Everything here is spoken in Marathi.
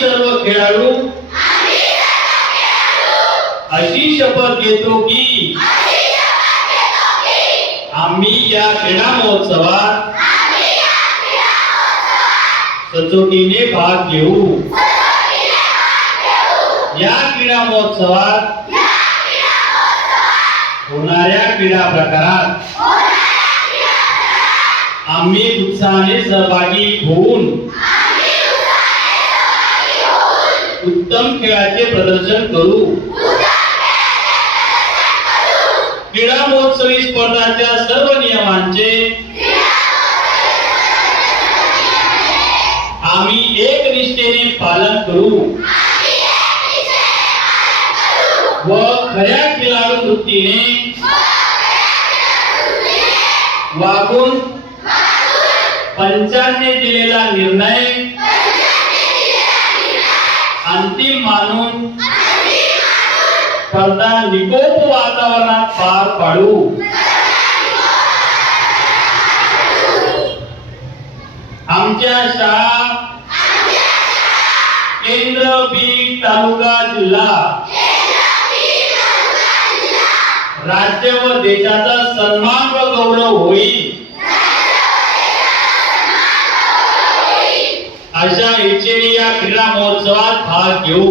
सर्व खेळाडू अशी शपथ घेतो की आम्ही या क्रीडा महोत्सवात सचोटीने भाग घेऊ। या क्रीडा महोत्सवात होणाऱ्या क्रीडा प्रकारात आम्ही उत्साहाने सहभागी होऊन उत्तम खेळाचे प्रदर्शन करू। क्रीडा महोत्सवी स्पर्धांच्या सर्व नियमांचे आम्ही एकनिष्ठेने पालन करू व खऱ्या खेळाडू वृत्तीने वागून पंचांनी दिलेला निर्णय अंतिम मानून स्पर्धा निकोप वातावरणात पार पाडू। आमच्या शाळा केंद्र बीड तालुका जिल्हा राज्य व देशाचा सन्मान व गौरव होईल अशा इच्छेने या क्रीडा महोत्सवात भाग घेऊ।